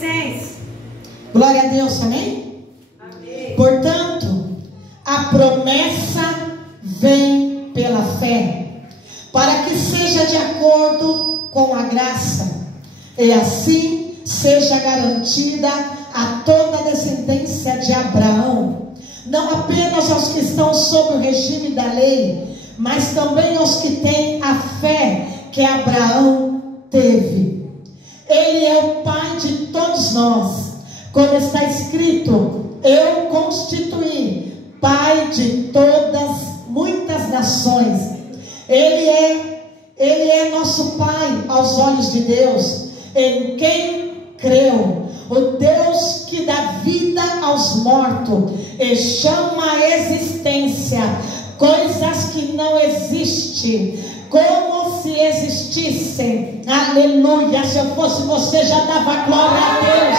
essência. Glória a Deus, amém? Amém. Portanto, a promessa vem pela fé, para que seja de acordo com a graça, e assim seja garantida a toda a descendência de Abraão, não apenas aos que estão sob o regime da lei, mas também aos que têm a fé que Abraão teve. Ele é o pai de todos nós, como está escrito: eu constituí pai de todas muitas nações. Ele é nosso pai aos olhos de Deus, em quem creu, o Deus que dá vida aos mortos e chama à existência coisas que não existem, como se existissem. Aleluia! Se eu fosse você, já dava glória a Deus.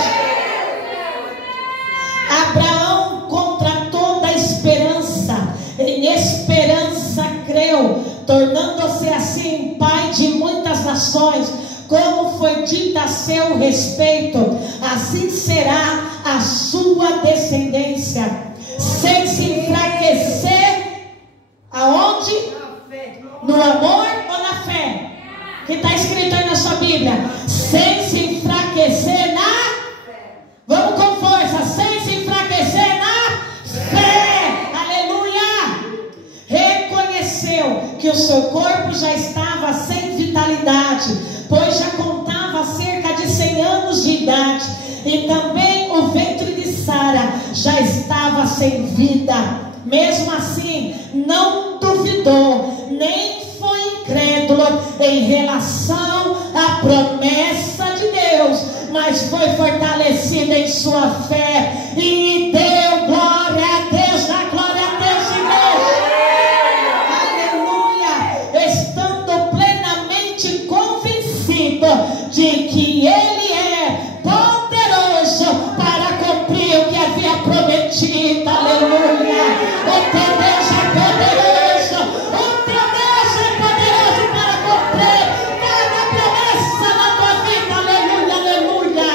Abraão, contra toda esperança, em esperança creu, tornando-se assim pai de muitas nações, como foi dito a seu respeito, assim será a sua descendência, sem se enfraquecer. Aonde? No amor ou na fé? Que está escrito aí na sua Bíblia. Sem se enfraquecer na... Vamos com força. Sem se enfraquecer na fé. Aleluia. Reconheceu que o seu corpo já estava sem vitalidade, pois já contava cerca de 100 anos de idade, e também o ventre de Sara já estava sem vida. Mesmo assim, não duvidou, nem foi incrédulo em relação à promessa de Deus, mas foi fortalecido em sua fé e deu glória a Deus. Dá glória a Deus, igreja. Aleluia. Estando plenamente convencido de que Ele é poderoso para cumprir o que havia prometido. Aleluia. O teu Deus é poderoso. O teu Deus é poderoso para cumprir cada promessa na tua vida. Aleluia,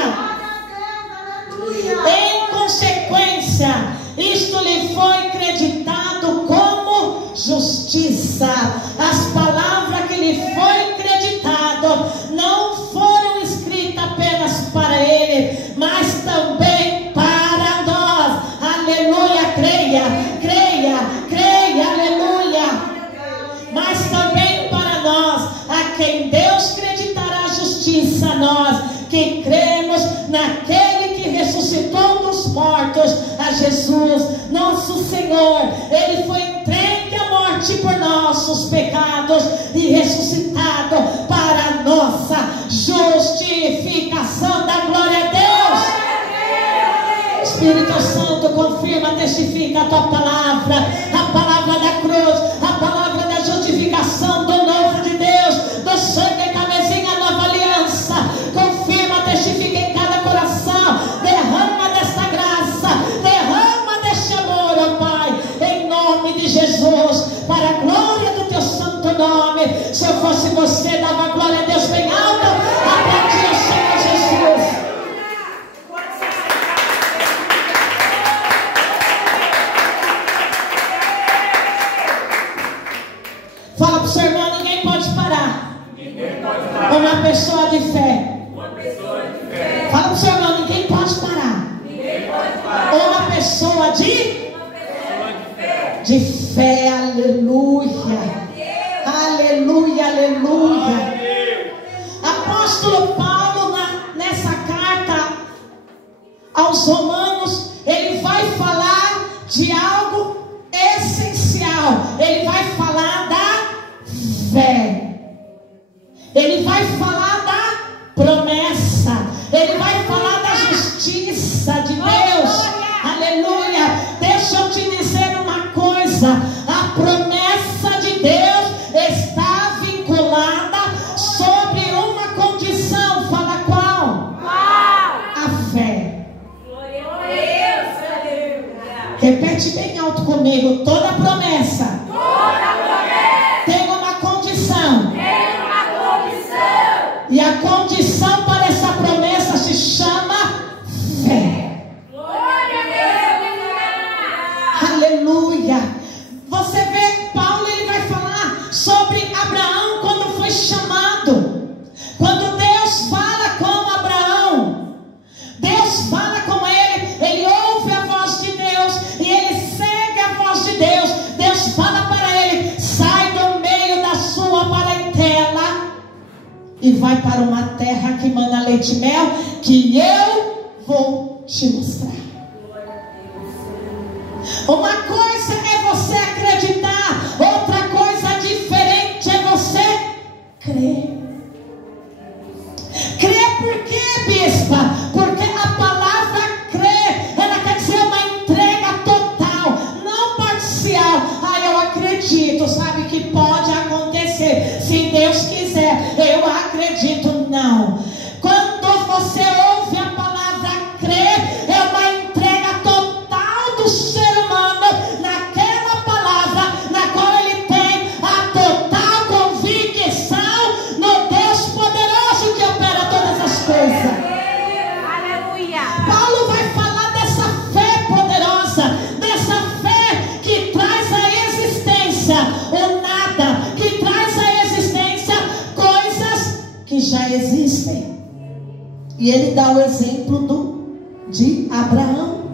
aleluia. Em consequência, isto lhe foi creditado como justiça. As palavras que lhe foi creditado não foram escritas apenas para ele, mas também para nós. Aleluia, creia, creia, creia, aleluia. Mas também para nós, a quem Deus creditará justiça, nós que cremos naquele que ressuscitou dos mortos, a Jesus, nosso Senhor. Ele foi entregue à morte por nossos pecados e ressuscitado para a nossa justificação. Da glória a Deus. Espírito Santo, confirma, testifica a tua palavra, a palavra da cruz, a palavra da justificação, do novo de Deus, do sangue cabecinha, a nova aliança. Confirma, testifica em cada coração. Derrama desta graça, derrama deste amor, ó Pai, em nome de Jesus, para a glória do teu santo nome. Se eu fosse você, dava glória a Deus bem alta, aplaudia o Senhor Jesus. Fala para o seu irmão, ninguém pode parar. Uma pessoa de fé. Fala para o seu irmão, ninguém pode parar. Uma pessoa de fé. Aleluia. Aleluia, aleluia. Apóstolo Paulo, nessa carta aos Romanos, ele vai falar de algo essencial. Ele vai falar da fé. Ele vai falar da promessa. Ele vai falar da justiça de Deus. Aleluia. Deixa eu te dizer uma coisa. A promessa de Deus está vinculada sobre uma condição. Fala qual? A fé. Repete bem alto comigo. Toda promessa tem uma condição. E a condição para essa promessa se chama para uma terra que mana leite e mel, que eu vou te mostrar. Uma coisa é você acreditar, outra coisa diferente é você crer. Crer por quê, bispa? Porque a palavra crer, ela quer dizer uma entrega total, não parcial. Eu acredito, sabe que pode acontecer, se Deus quiser, eu acredito. Não. Quando você ouve a palavra crer, é uma entrega total do ser humano naquela palavra, na qual ele tem a total convicção no Deus poderoso que opera todas as coisas. Aleluia. Paulo vai falar dessa fé poderosa, dessa fé que traz à existência o nada, que traz à existência coisas que já existem. E ele dá o exemplo de Abraão.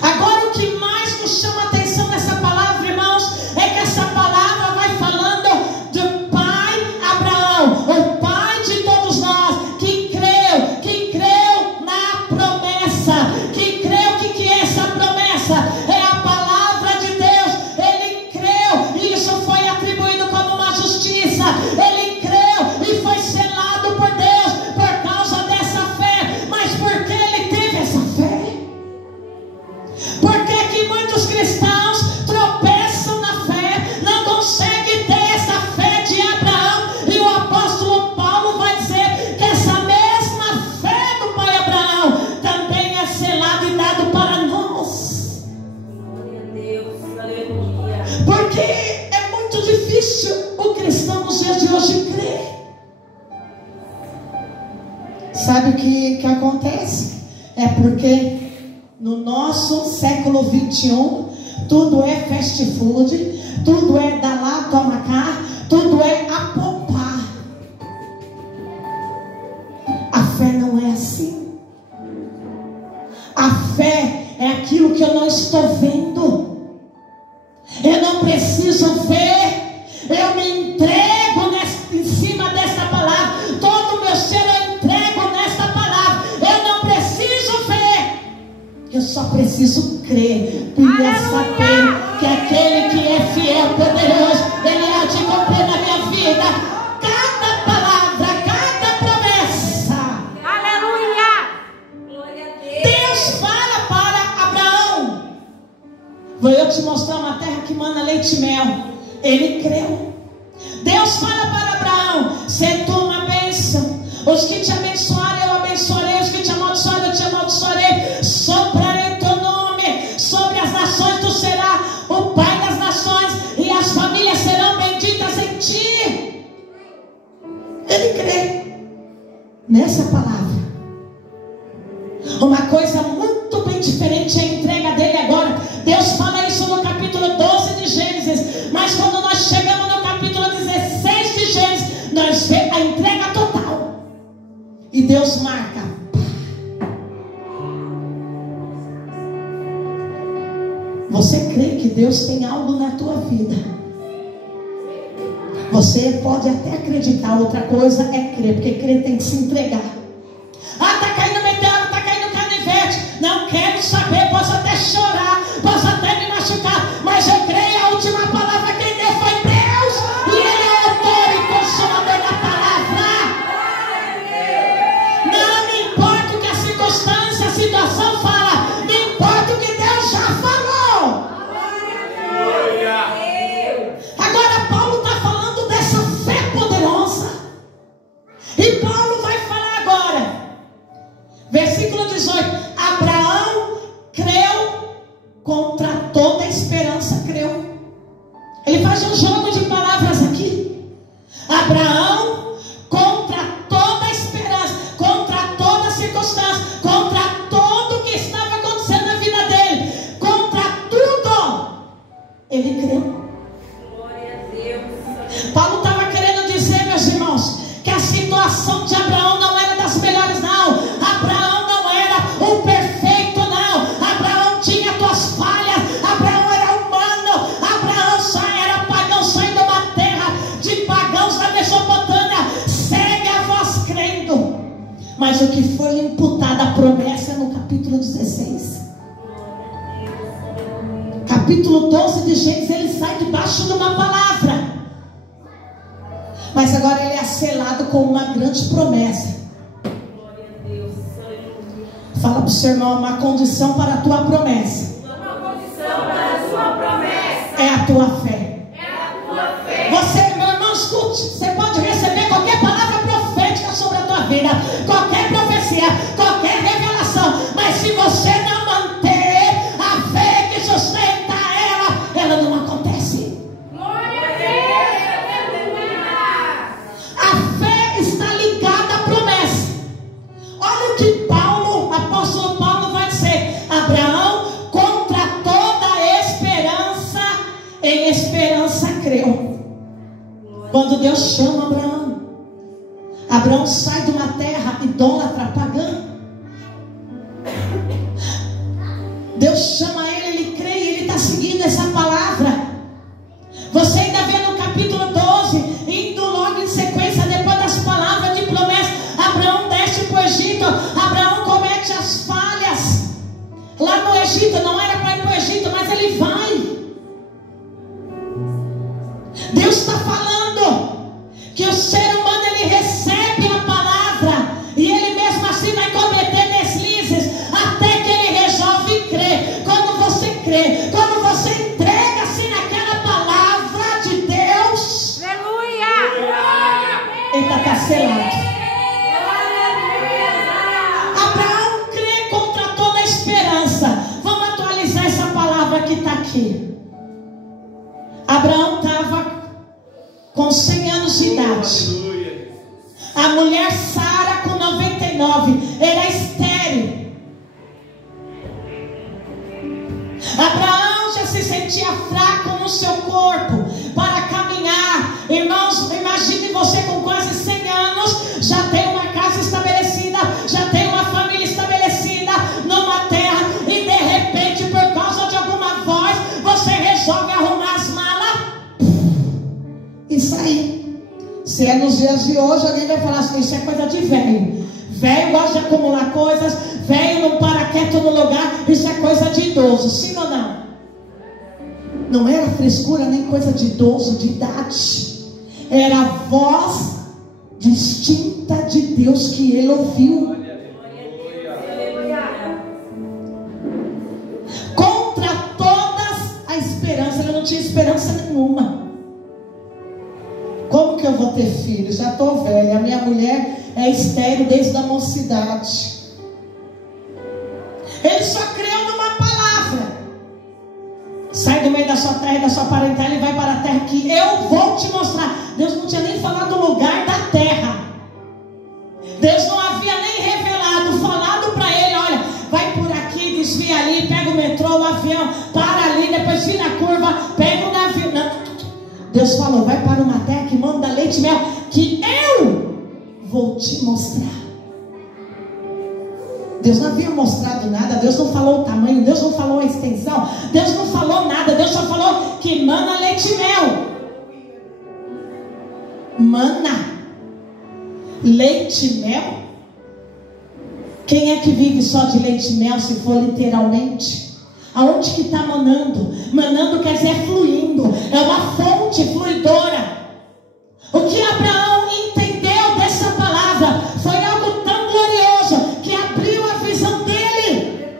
Agora, o que mais nos chama a atenção nessa palavra, irmãos, é que essa palavra vai falando do pai Abraão, o pai de todos nós, que creu na promessa, que creu. O que é essa promessa? É a palavra de Deus. Ele creu, e isso foi atribuído como uma justiça. Ele creu e foi selado por Deus por causa dessa fé. Mas por que ele teve essa fé? Por que que muitos cristãos tropeçam na fé, não conseguem ter essa fé de Abraão? E o apóstolo Paulo vai dizer que essa mesma fé do pai Abraão também é selada e dado para nós. Glória a Deus, aleluia. Porque é muito difícil o cristão nos dias de hoje crer. Sabe o que acontece? É porque no nosso século 21, tudo é fast food, tudo é dar lá, toma cá, tudo é apopar. A fé não é assim. A fé é aquilo que eu não estou vendo. Eu não preciso ver. Eu me entrego em cima dessa palavra. Todo o meu ser eu entrego nessa palavra. Eu não preciso ver. Eu só preciso crer. E saber que aquele que é fiel, poderoso, ele há de cumprir na minha vida cada palavra, cada promessa. Aleluia. Glória a Deus. Deus fala para Abraão: vou eu te mostrar uma terra que mana leite e mel. Ele creu. Deus fala para Abraão: se tu uma bênção, os que te abençoarem eu abençoarei, os que te amaldiçoarem eu te amaldiçoarei, soprarei teu nome sobre as nações, tu serás o pai das nações, e as famílias serão benditas em ti. Ele crê nessa palavra. Uma coisa muito bem diferente é a entrega dele agora. Deus fala isso no capítulo 12 de Gênesis, mas quando nós chegamos no capítulo 16 de Gênesis, nós vemos a entrega total. E Deus marca. Você crê que Deus tem algo na tua vida? Você pode até acreditar, outra coisa é crer, porque crer tem que se entregar. Está caindo meteoro, está caindo canivete, não quero saber, posso até chorar, posso até me machucar, mas eu creio, a última palavra quem deu foi Deus, e Ele é o autor e consumador da palavra. Não me importa o que a circunstância, a situação fala, me importa o que Deus já falou. Agora Paulo está falando dessa fé poderosa, e Paulo vai falar agora, versículo 18: Abraão creu Mas o que foi imputado à promessa é no capítulo 16. Capítulo 12 de Gênesis, ele sai debaixo de uma palavra. Mas agora ele é selado com uma grande promessa. Fala para o seu irmão, uma condição para a tua promessa. Uma condição para a sua promessa. É a tua fé. É a tua fé. Você, meu irmão, escute. Você pode receber qualquer palavra profética sobre a tua vida, qualquer profecia, qualquer revelação. Mas se você não manter a fé que sustenta ela não acontece. Glória a Deus. A fé está ligada à promessa. Olha o que o apóstolo Paulo vai dizer. Abraão, contra toda esperança, em esperança creu. Quando Deus chama Abraão, Abraão sai de uma terra idólatra, pagã. Deus chama ele crê e ele está seguindo essa palavra. Você ainda vê no capítulo 12, indo logo em sequência, depois das palavras de promessa, Abraão desce para o Egito. Abraão comete as falhas lá no Egito. Não era para ir para o Egito, mas ele vai. Deus está falando que o ser humano, ele recebe a palavra e ele mesmo assim vai cometer deslizes até que ele resolve crer. Quando você crê, quando você entrega-se naquela palavra de Deus, Aleluia. ele está selado. Abraão crê contra toda esperança. Vamos atualizar essa palavra que está aqui. Abraão estava com 100 anos de idade. A mulher Sara com 99 era estéril. Abraão já se sentia fraco no seu corpo para caminhar. Irmãos, imagine você com quase 100 anos, já tem uma casa estabelecida, já tem uma família estabelecida numa terra, e de repente, por causa de alguma voz, você resolve arrumar as malas e sair. Se é nos dias de hoje, alguém vai falar assim: isso é coisa de velho. Velho gosta de acumular coisas, velho não para quieto no lugar, isso é coisa de idoso. Sim ou não? Não era frescura nem coisa de idoso, de idade. Era a voz distinta de Deus que ele ouviu. Contra todas a esperança, ele não tinha esperança nenhuma. Como que eu vou ter filho? Já estou velha. A minha mulher é estéril desde a mocidade. Ele só creu numa palavra. Sai do meio da sua terra e da sua parentela e vai para a terra que eu vou te mostrar. Deus não tinha nem falado do lugar da terra. Deus não havia nem revelado, falado para ele: olha, vai por aqui, desvia ali, pega o metrô, o avião, para ali, depois vira a curva, pega o navio. Não. Deus falou: vai para uma terra que manda leite e mel, que eu vou te mostrar. Deus não havia mostrado nada. Deus não falou o tamanho, Deus não falou a extensão, Deus não falou nada. Deus só falou que mana leite e mel. Mana, leite e mel. Quem é que vive só de leite e mel, se for literalmente? Aonde que está manando? Manando quer dizer fluindo. É uma fonte fluidora. O que Abraão entendeu dessa palavra foi algo tão glorioso que abriu a visão dele.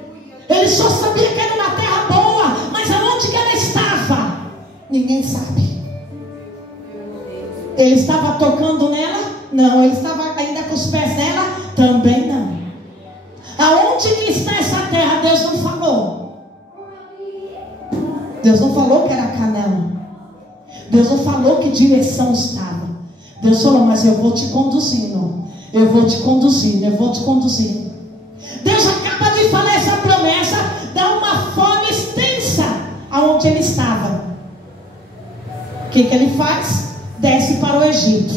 Ele só sabia que era uma terra boa, mas aonde que ela estava? Ninguém sabe. Ele estava tocando nela? Não. Ele estava ainda com os pés nela? Também não. Aonde que está essa terra? Deus não falou. Deus não falou que era Canaã. Deus não falou que direção estava. Deus falou: mas eu vou te conduzindo. Eu vou te conduzindo. Eu vou te conduzindo. Deus acaba de falar essa promessa. Dá uma fome extensa aonde ele estava. O que ele faz? Desce para o Egito.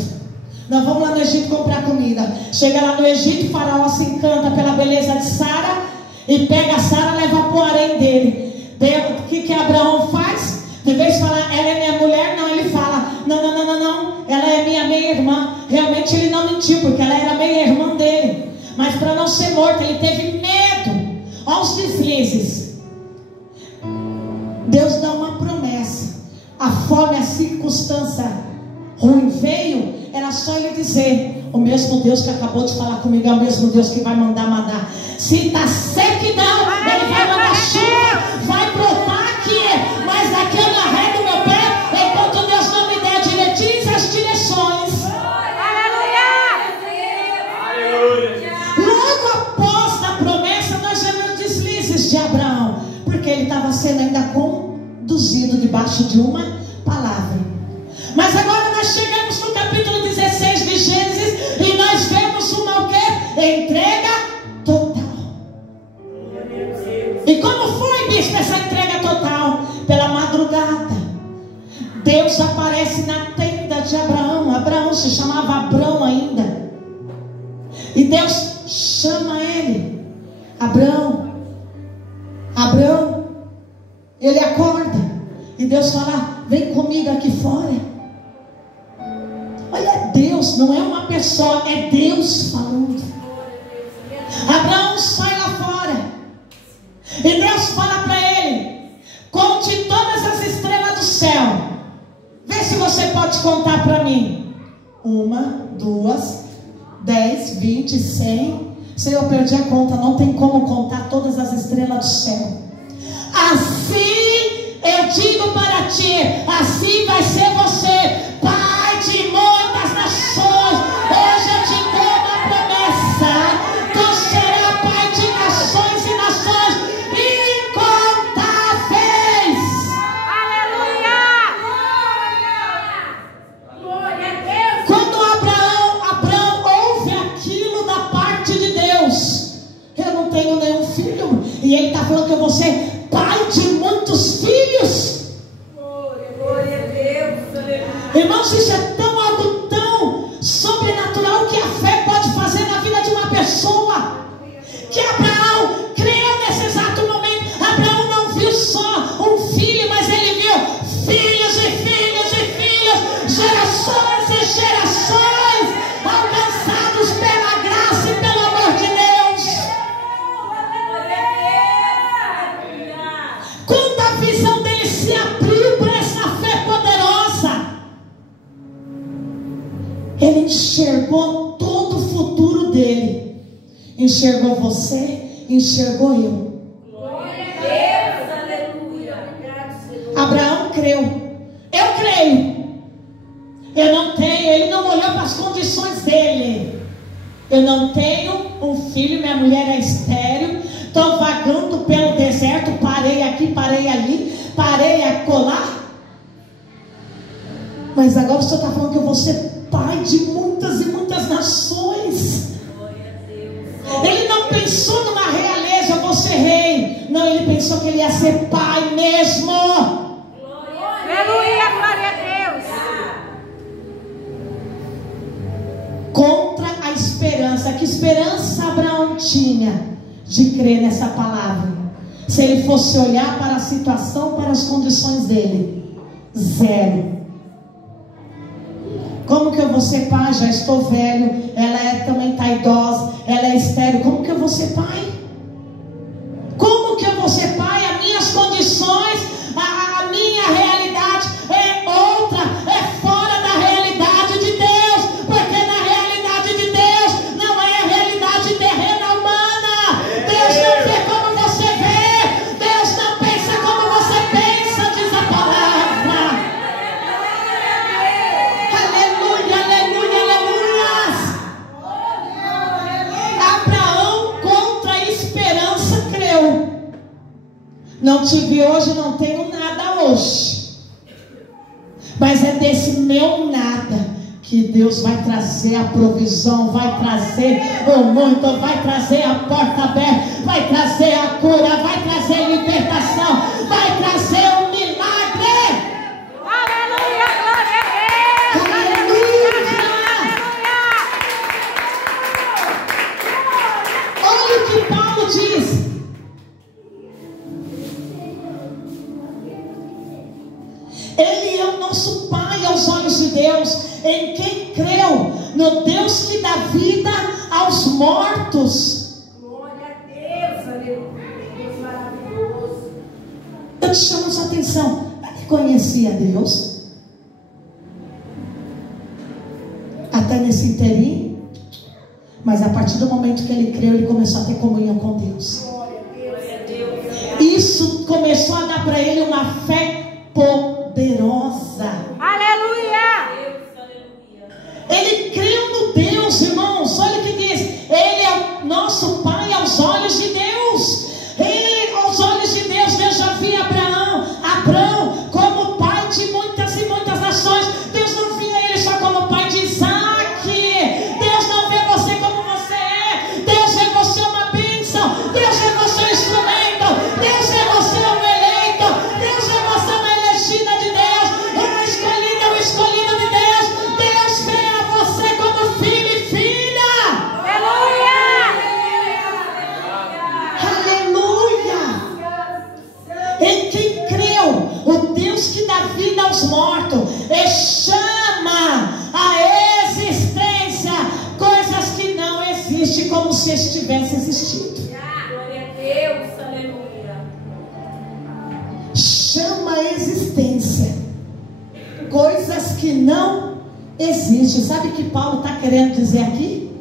Nós vamos lá no Egito comprar comida. Chega lá no Egito, o faraó se encanta pela beleza de Sara e pega a Sara e leva para o harém dele. O que Abraão faz? De vez de falar: ela é minha mulher, não, ele fala: não, ela é minha meia-irmã. Realmente ele não mentiu, porque ela era meia-irmã dele. mas para não ser morto, ele teve medo. Olha os deslizes. Deus dá uma promessa. A fome, a circunstância ruim veio, era só ele dizer: o mesmo Deus que acabou de falar comigo é o mesmo Deus que vai mandar maná. Se está sequidão, ele vai mandar chuva, vai brotar aqui, mas daqui eu não arredo meu pé enquanto Deus não me der as direções. Logo após a promessa, nós vemos deslizes de Abraão, porque ele estava sendo ainda conduzido debaixo de uma palavra. Mas agora nós chegamos no capítulo 16 de Gênesis e nós vemos uma o quê? Entrega total. E como foi, bispo, essa entrega total? Pela madrugada, Deus aparece na tenda de Abraão. Abraão se chamava Abrão ainda. E Deus chama ele: Abraão, Abraão. Ele acorda e Deus fala: vem comigo aqui fora. Olha, Deus não é uma pessoa, é Deus falando. Abraão sai lá fora e Deus fala para ele: conte todas as estrelas do céu. Vê se você pode contar para mim. 1, 2, 10, 20, 100. Senhor, eu perdi a conta, não tem como contar todas as estrelas do céu. Assim eu digo para ti, assim vai ser você, pai de muitas nações. Hoje eu te dou uma promessa: tu serás pai de nações e nações incontáveis. Aleluia! Glória a Deus. Quando Abraão ouve aquilo da parte de Deus: eu não tenho nenhum filho, e ele está falando que eu vou ser pai de muitos filhos. Glória a Deus. Irmãos, isso é algo tão sobrenatural que a fé pode fazer na vida de uma pessoa. Que Abraão creu nesse exato momento. Abraão não viu só um filho, mas ele viu filhos e filhos e filhos, gerações e gerações alcançados pela graça e pelo amor de Deus. Quando a visão dele se abriu para essa fé poderosa, ele enxergou todo o futuro dele. Enxergou você, enxergou eu. Glória a Deus, aleluia. Abraão creu. Eu creio. Eu não tenho, ele não olhou para as condições dele. Eu não tenho um filho, minha mulher é estéril, estou vagando pelo deserto, parei aqui, parei ali, parei acolá. Mas agora o Senhor está falando que eu vou ser pai de muitas e muitas nações. Ele não pensou numa realeza, eu vou ser rei. Não, ele pensou que ele ia ser pai mesmo. Aleluia, glória a Deus. Contra a esperança. Que esperança Abraão tinha de crer nessa palavra? Se ele fosse olhar para a situação, para as condições dele, zero. Como que eu vou ser pai? Já estou velho. Ela também está idosa. Ela é estéril. Como que eu vou ser pai? Como que eu vou ser pai? As minhas condições, a minha realidade é outra, é fora da realidade de Deus. Porque na realidade de Deus não é a realidade terrena humana. Deus não vê como você vê. Deus não pensa como você pensa, diz a palavra. Aleluia, aleluia, aleluia. Abraão, contra a esperança, creu. Não tive hoje, não tenho nada hoje, mas é desse meu nada que Deus vai trazer a provisão, vai trazer o muito, vai trazer a porta aberta, vai trazer a cura, vai trazer libertação, vai trazer um milagre. Aleluia, glória a Deus. Aleluia. Olha o que Paulo diz. Ele é o nosso Pai aos olhos de Deus, em quem creu, no Deus que dá vida aos mortos. Glória a Deus, aleluia. Deus maravilhoso. Eu te chamo sua atenção. Ele conhecia Deus. Até nesse inteirinho. Mas a partir do momento que ele creu, ele começou a ter comunhão com Deus. Isso começou a dar para ele uma fé poderosa. Aleluia! Ele creu no Deus, irmãos. Olha o que diz. Ele é o nosso Pai aos olhos de Deus. Ele, aos olhos de Deus, Deus já via Abraão como pai de muitas e muitas nações. Deus não via ele só como pai de Isaac. Deus não vê você como você é. Deus vê você uma bênção. Deus vê você um instrumento. Deus vê você um eleito. Deus vê você uma elegida de Deus. Uma escolhida, um escolhido de Deus. Deus vê a você como filho e filha. Aleluia! Em quem creu, o Deus que dá vida aos mortos, e chama a existência coisas que não existem como se estivesse existindo. Glória a Deus, aleluia. Chama a existência coisas que não existem. Sabe o que Paulo está querendo dizer aqui?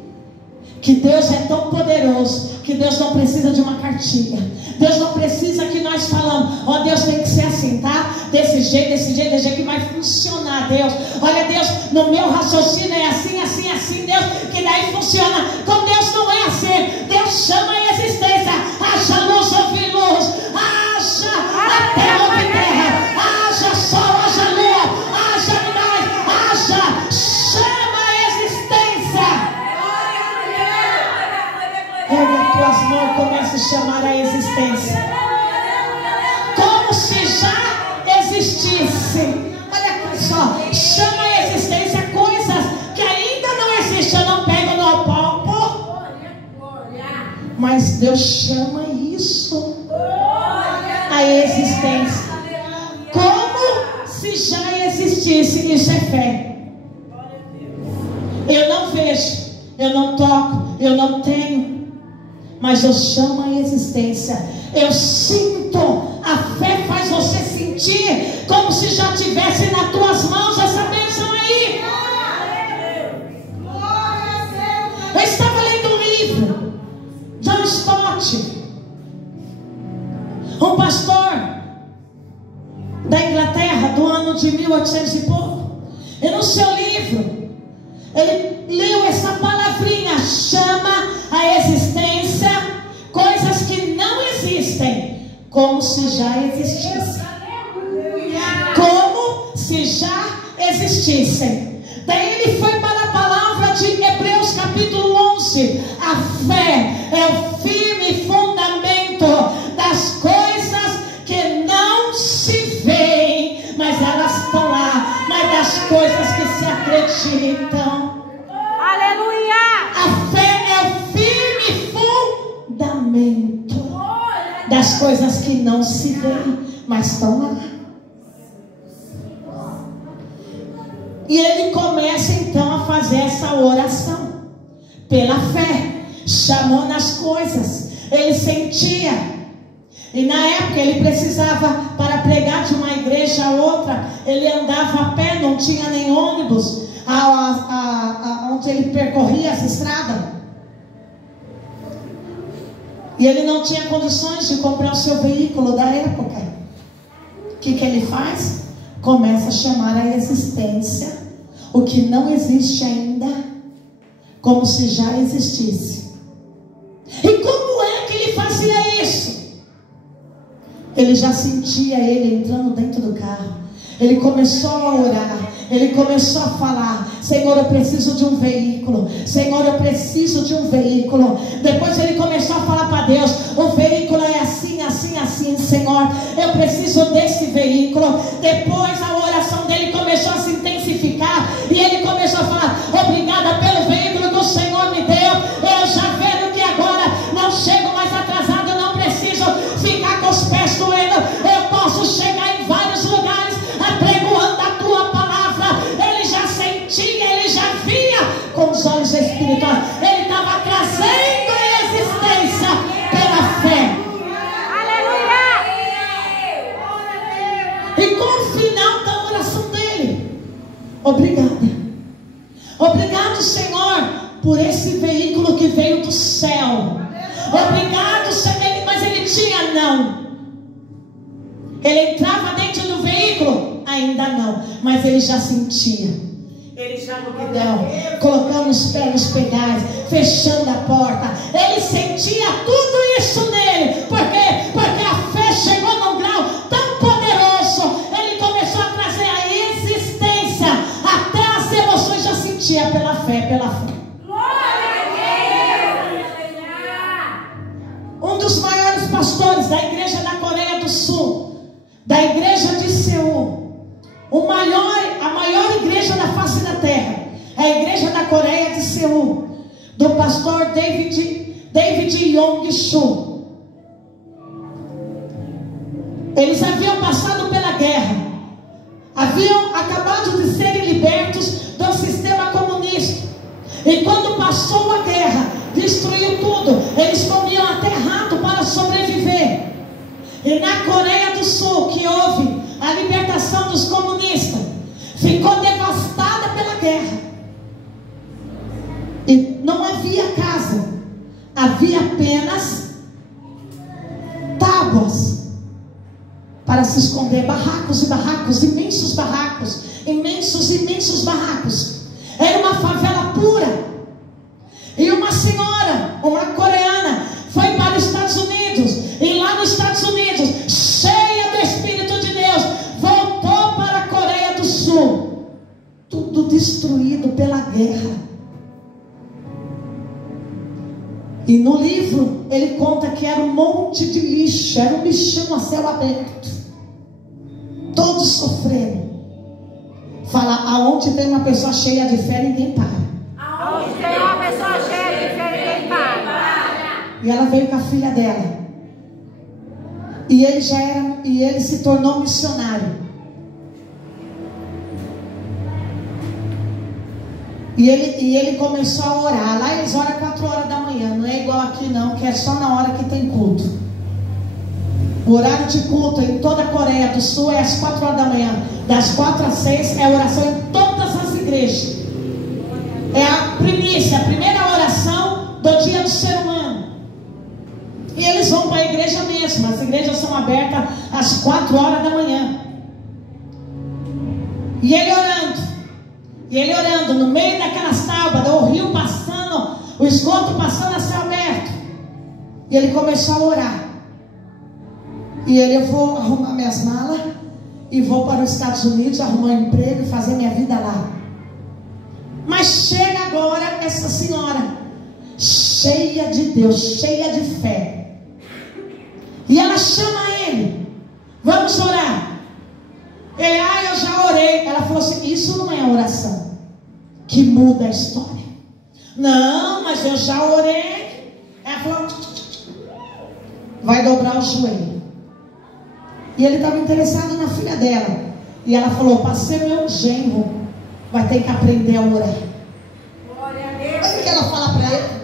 Que Deus é tão poderoso que Deus não precisa de uma cartilha. Deus não precisa que nós falamos, ó, Deus tem que ser assim, tá? Desse jeito que vai funcionar, Deus. Olha, Deus, no meu raciocínio é assim, assim, assim, Deus, que daí funciona. Com Deus não é assim. Deus chama a existência. Haja luz, ouve luz. Haja a terra, ouve terra. Haja sol, haja lua. Haja animais. Haja. Chama a existência. Pega as tuas mãos e comece a chamar a existência. Como se já existisse. Olha aqui só. Chama a existência coisas que ainda não existem. Eu não pego no palco. Mas Deus chama isso a existência. Como se já existisse. Isso é fé. Eu não vejo. Eu não toco. Eu não tenho. Mas eu chamo a existência. Eu sinto. A fé faz você sentir como se já tivesse nas tuas mãos essa bênção aí. Eu estava lendo um livro, John Stott, um pastor da Inglaterra do ano de 1800 e pouco. E no seu livro ele leu essa palavrinha: chama a existência coisas que não existem como se já existissem. Como se já existissem. Daí ele foi para a palavra de Hebreus capítulo 11. A fé é o firme fundamento das coisas que não se veem, mas elas estão lá. Mas das coisas que se acreditam. Aleluia! A fé é o firme fundamento das coisas que não se veem, mas estão lá. E ele começa então a fazer essa oração pela fé. Chamou nas coisas. Ele sentia. E na época ele precisava, para pregar de uma igreja a outra, ele andava a pé, não tinha nem ônibus onde ele percorria as estradas. E ele não tinha condições de comprar o seu veículo da época. O que ele faz? Começa a chamar a existência o que não existe ainda, como se já existisse. E como é que ele fazia isso? Ele já sentia ele entrando dentro do carro. Ele começou a orar. Ele começou a falar: Senhor, eu preciso de um veículo. Senhor, eu preciso de um veículo. Depois ele começou a falar para Deus: o veículo é assim, assim, assim, Senhor, eu preciso desse veículo. Depois a oração dele começou a se intensificar. E ele começou a falar: obrigada pelo veículo que o Senhor me deu. Eu já vejo que agora não chego mais atrasado. Eu não preciso ficar com os pés doendo. Eu posso chegar em vários lugares apregoando a tua palavra. Ele já sentia, ele já via com os olhos espirituais. Ele estava trazendo por esse veículo que veio do céu. Obrigado, Senhor. Mas ele tinha não. Ele entrava dentro do veículo? Ainda não. Mas ele já sentia. Ele já não, colocando os pés nos pedais, fechando a porta. Ele sentia tudo isso nele. Por quê? Porque a fé chegou num grau tão poderoso. Ele começou a trazer a existência. Até as emoções já sentia pela fé, pela fé. Um dos maiores pastores da igreja da Coreia do Sul, da igreja de Seul, a maior igreja da face da terra, a igreja da Coreia de Seul, do pastor David Yong-Soo. Eles haviam passado pela guerra, haviam acabado de serem libertos do sistema comunista, e quando passou a guerra, destruiu tudo. Eles comiam até rato para sobreviver. E na Coreia do Sul, que houve a libertação dos comunistas, ficou devastada pela guerra. E não havia casa, havia apenas tábuas para se esconder. Barracos e barracos, imensos barracos, imensos barracos. Era uma favela pura. E uma senhora, uma coreana, foi para os Estados Unidos. E lá nos Estados Unidos, cheia do Espírito de Deus, voltou para a Coreia do Sul. Tudo destruído pela guerra. E no livro ele conta que era um monte de lixo, era um lixão a céu aberto, todos sofrendo. Fala, aonde tem uma pessoa cheia de fé, ninguém para. Aonde tem uma pessoa cheia de fé, ninguém para. E ela veio com a filha dela. E ele se tornou missionário. E ele começou a orar. Lá eles oram 4 horas da manhã. Não é igual aqui não, que é só na hora que tem culto. O horário de culto em toda a Coreia do Sul é às 4 horas da manhã. Das 4 às 6 é oração em todas as igrejas. É a primícia, a primeira oração do dia do ser humano. E eles vão para a igreja mesmo. As igrejas são abertas às 4 horas da manhã. E ele orando no meio daquelas tábuas, o rio passando, o esgoto passando a céu aberto. E ele começou a orar. E ele, eu vou arrumar minhas malas e vou para os Estados Unidos arrumar um emprego e fazer minha vida lá. Mas chega agora essa senhora, cheia de Deus, cheia de fé. E ela chama ele, vamos orar. Ele, eu já orei. Ela falou assim, isso não é oração que muda a história. Não, mas eu já orei. Ela falou, vai dobrar o joelho. E ele estava interessado na filha dela. E ela falou, para ser meu genro, vai ter que aprender a orar. Olha o que ela fala para ele.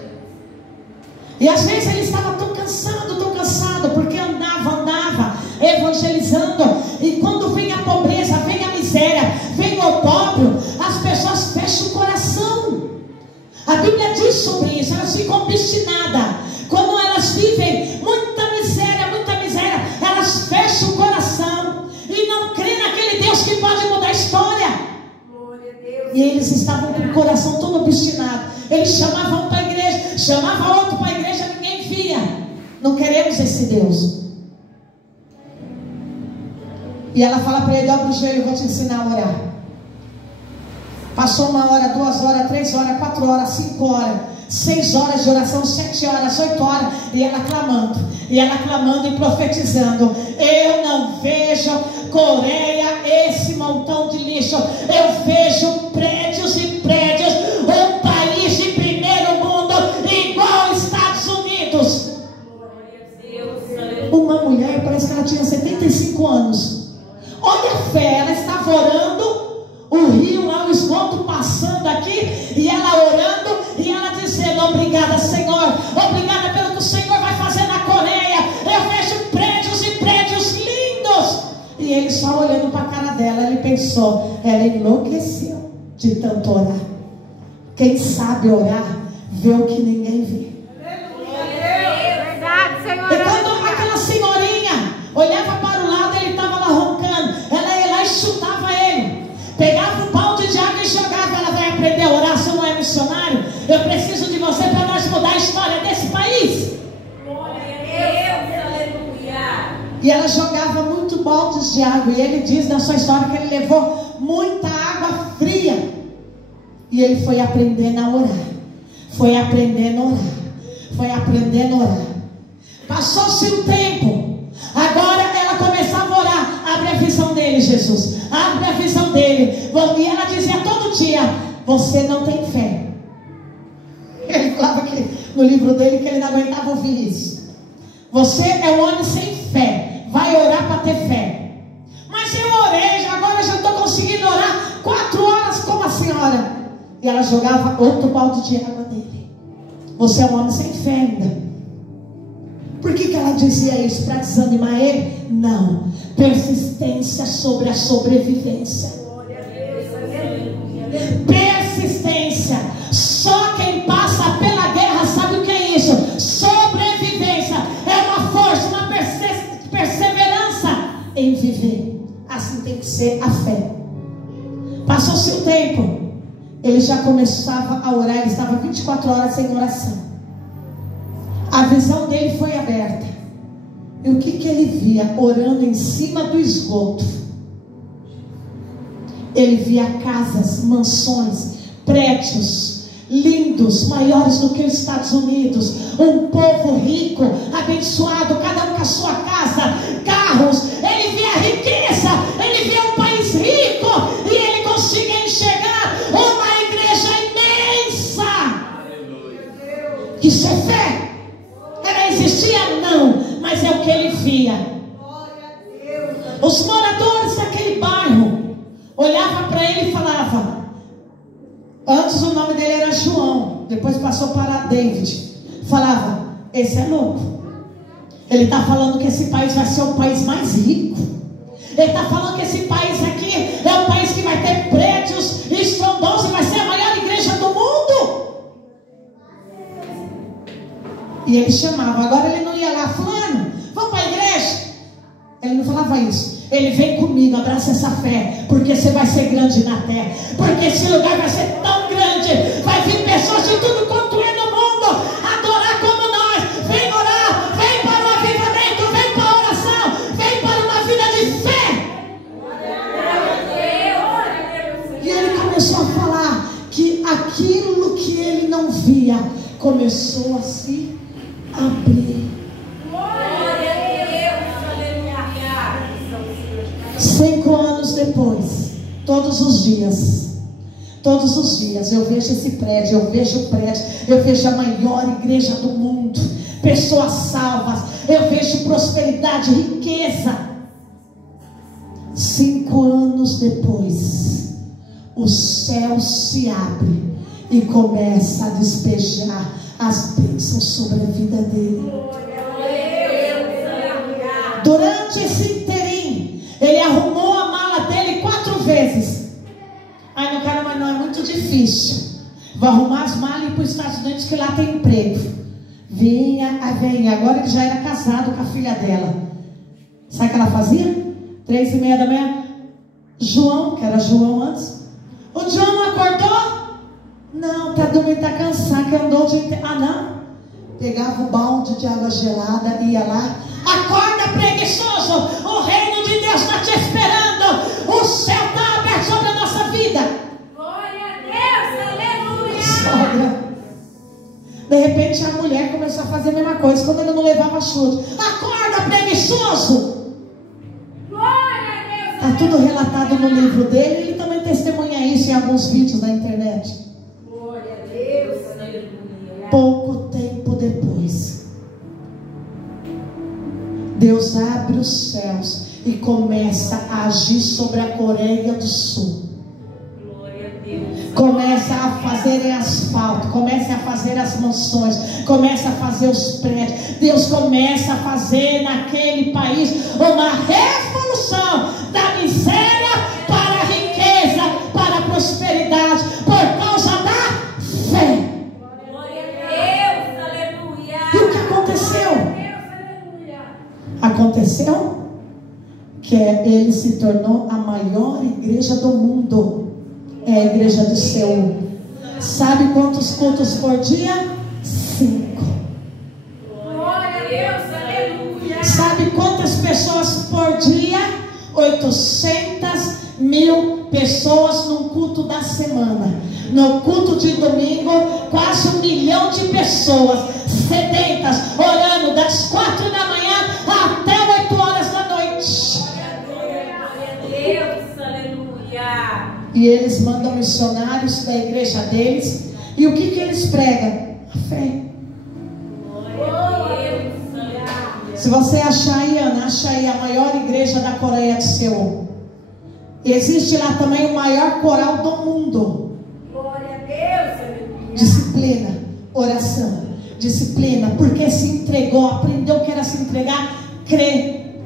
E às vezes ele estava tão cansado, porque andava evangelizando. E quando vem a pobreza, vem a miséria, vem o opróbrio, as pessoas fecham o coração. A Bíblia diz sobre isso, elas ficam obstinadas. Quando elas vivem muita miséria, elas fecham o coração e não creem naquele Deus que pode mudar a história. E eles estavam com o coração todo obstinado. Eles chamavam um para a igreja, chamavam outro para a igreja, ninguém via. Não queremos esse Deus. E ela fala para ele, dobra o joelho, eu vou te ensinar a orar. Passou 1 hora, 2 horas, 3 horas, 4 horas, 5 horas, 6 horas de oração, 7 horas, 8 horas, e ela clamando e profetizando. Eu não vejo Coreia, esse montão de lixo. Eu vejo prédios e prédios, um país de primeiro mundo, igual aos Estados Unidos. Uma mulher, parece que ela tinha 75 anos. Olha a fé, ela estava orando, o rio lá, o esgoto passando aqui, e ela orando, e ela dizendo, obrigada Senhor, obrigada pelo que o Senhor vai fazer na Coreia. Eu vejo prédios e prédios lindos. E ele só olhando para a cara dela, ele pensou, ela enlouqueceu de tanto orar. Quem sabe orar vê o que ninguém vê. Verdade, Senhor. E quando aquela senhorinha olhava para o lado, ele estava lá roncando, ela ia lá e chutava ele, pegava um balde de água e jogava. Ela vai aprender a orar, se não é missionário. Eu preciso de você para nós mudar a história desse país. E ela jogava muito baldes de água. E ele diz na sua história que ele levou muita água fria. E ele foi aprendendo a orar. Foi aprendendo a orar. Foi aprendendo a orar. Passou-se um tempo. Agora ela começava a orar. Abre a visão dele, Jesus. Abre a visão dele. E ela dizia todo dia: você não tem fé. Ele falava que, no livro dele, que ele não aguentava ouvir isso. Você é um homem sem fé. Vai orar para ter fé. Mas eu orei, agora eu já estou conseguindo orar 4 horas como a senhora. E ela jogava outro balde de água nele. Você é um homem sem fé ainda. Por que ela dizia isso? Para desanimar ele? Não. Persistência sobre a sobrevivência. Persistência. Só quem passa pela guerra sabe o que é isso. Sobrevivência é uma força, uma perseverança em viver. Assim tem que ser a fé. Passou-se o tempo, ele já começava a orar. Ele estava 24 horas sem oração. A visão dele foi aberta. E o que ele via? Orando em cima do esgoto, ele via casas, mansões, prédios lindos, maiores do que os Estados Unidos, um povo rico, abençoado, cada um com a sua casa, carros. Ele via a riqueza, ele via um país rico, e ele conseguia enxergar uma igreja imensa. Isso é fé. Ela existia? Não, mas é o que ele via. Os moradores daquele bairro olhavam para ele e falavam. Antes o nome dele era João, depois passou para David. Falava: esse é louco. Ele está falando que esse país vai ser o país mais rico. Ele está falando que esse país aqui é um país que vai ter prédios estrondosos e vai ser a maior igreja do mundo. E ele chamava. Agora ele não ia lá: fulano, vamos para a igreja. Ele não falava isso. Ele: vem comigo, abraça essa fé, porque você vai ser grande na terra. Porque esse lugar vai ser tão grande, vai vir pessoas de tudo quanto é no mundo adorar como nós. Vem orar, vem para o avivamento, vem para a oração, vem para uma vida de fé. E ele começou a falar que aquilo que ele não via começou a se abrir. 5 anos depois, todos os dias eu vejo esse prédio, eu vejo o prédio, eu vejo a maior igreja do mundo, pessoas salvas, eu vejo prosperidade, riqueza. 5 anos depois, o céu se abre e começa a despejar as bênçãos sobre a vida dele. Durante esse inteirinho, ele arrumou a mala dele 4 vezes. Aí no cara: mas não, é muito difícil. Vou arrumar as malas e ir para os Estados Unidos, que lá tem emprego. Vinha. Agora ele já era casado com a filha dela. Sabe o que ela fazia? 3:30 da manhã. João, que era João antes. O João não acordou? Não, tá dormindo, tá cansado, que andou o dia inteiro. Ah, não. Pegava o balde de água gelada, ia lá. Acorda, preguiçoso, o reino de Deus está te esperando. O céu está aberto sobre a nossa vida. Glória a Deus, aleluia. Sogra. De repente a mulher começou a fazer a mesma coisa, quando ele não levava chute. Acorda, preguiçoso. Glória a Deus. Está tudo relatado no livro dele. Ele também testemunha isso em alguns vídeos na internet. Glória a Deus, aleluia. Pouco tempo depois, Deus abre os céus e começa a agir sobre a Coreia do Sul. Glória a Deus. Começa a fazer asfalto, começa a fazer as mansões, começa a fazer os prédios. Deus começa a fazer naquele país uma revolução da miséria para a riqueza, para a prosperidade, por causa da fé. Glória a Aconteceu que ele se tornou a maior igreja do mundo. É a igreja de Seul. Sabe quantos cultos por dia? 5. Glória a Deus, aleluia. Sabe quantas pessoas por dia? 800.000 pessoas no culto da semana. No culto de domingo, quase 1 milhão de pessoas sedentas, orando das 4 da manhã até 8 horas da noite. Glória a Deus, aleluia. E eles mandam missionários da igreja deles. E o que eles pregam? A fé. Se você achar aí, Ana, acha aí a maior igreja da Coreia de Seul. Existe lá também o maior coral do mundo. Glória a Deus, aleluia. Disciplina, oração, disciplina, porque se entregou, aprendeu o que era se entregar, crer.